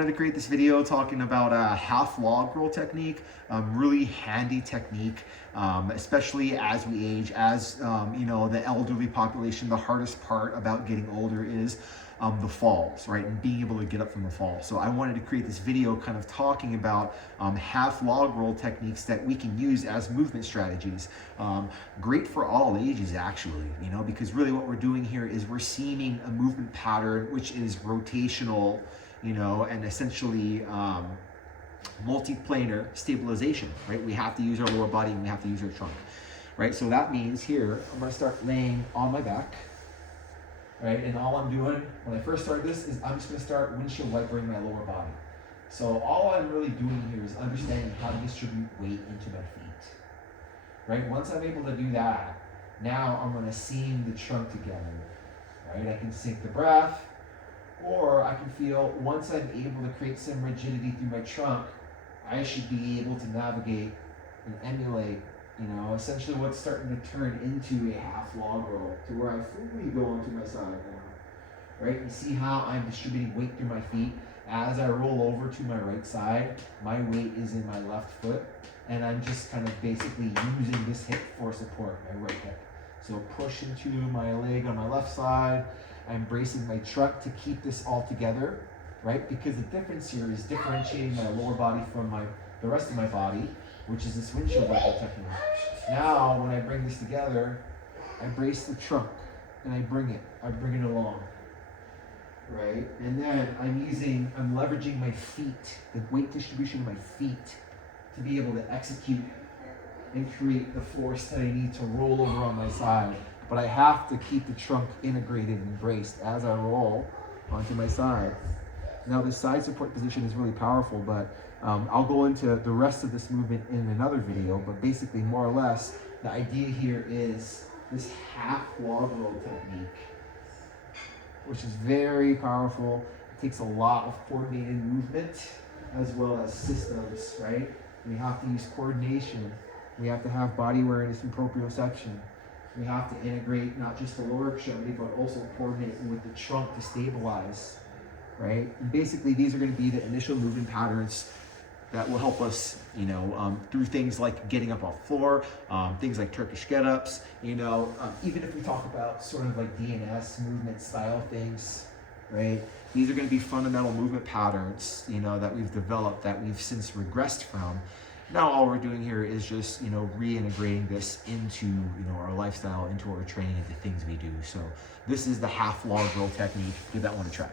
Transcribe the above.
wanted to create this video talking about a half log roll technique, really handy technique, especially as we age, as you know, the elderly population. The hardest part about getting older is the falls, right? And being able to get up from the fall. So I wanted to create this video kind of talking about half log roll techniques that we can use as movement strategies. Great for all ages, actually, you know, because really what we're doing here is we're seeing a movement pattern which is rotational, you know, and essentially multiplanar stabilization, right? We have to use our lower body and we have to use our trunk, right? So that means here, I'm gonna start laying on my back, right? And all I'm doing when I first start this is I'm just gonna start windshield wipering my lower body. So all I'm really doing here is understanding how to distribute weight into my feet, right? Once I'm able to do that, now I'm gonna seam the trunk together, right? I can sink the breath, or I can feel once I'm able to create some rigidity through my trunk, I should be able to navigate and emulate, you know, essentially what's starting to turn into a half log roll, to where I fully go onto my side now, right? You see how I'm distributing weight through my feet. As I roll over to my right side, my weight is in my left foot, and I'm just kind of basically using this hip for support, my right hip. So push into my leg on my left side. I'm bracing my trunk to keep this all together, right? Because the difference here is differentiating my lower body from the rest of my body, which is this windshield wiper technique. Now, when I bring this together, I brace the trunk and I bring it along, right? And then I'm leveraging my feet, the weight distribution of my feet, to be able to execute and create the force that I need to roll over on my side. But I have to keep the trunk integrated and braced as I roll onto my side. Now this side support position is really powerful, but I'll go into the rest of this movement in another video, but basically more or less, the idea here is this half log roll technique, which is very powerful. It takes a lot of coordinated movement as well as systems, right? We have to use coordination. We have to have body awareness and proprioception. We have to integrate not just the lower extremity, but also coordinate with the trunk to stabilize, right? And basically, these are going to be the initial movement patterns that will help us, you know, through things like getting up off the floor, things like Turkish get-ups, you know, even if we talk about sort of like DNS movement style things, right? These are going to be fundamental movement patterns, you know, that we've developed, that we've since regressed from. Now all we're doing here is just, you know, reintegrating this into, you know, our lifestyle, into our training, and the things we do. So this is the half log roll technique. Give that one a try.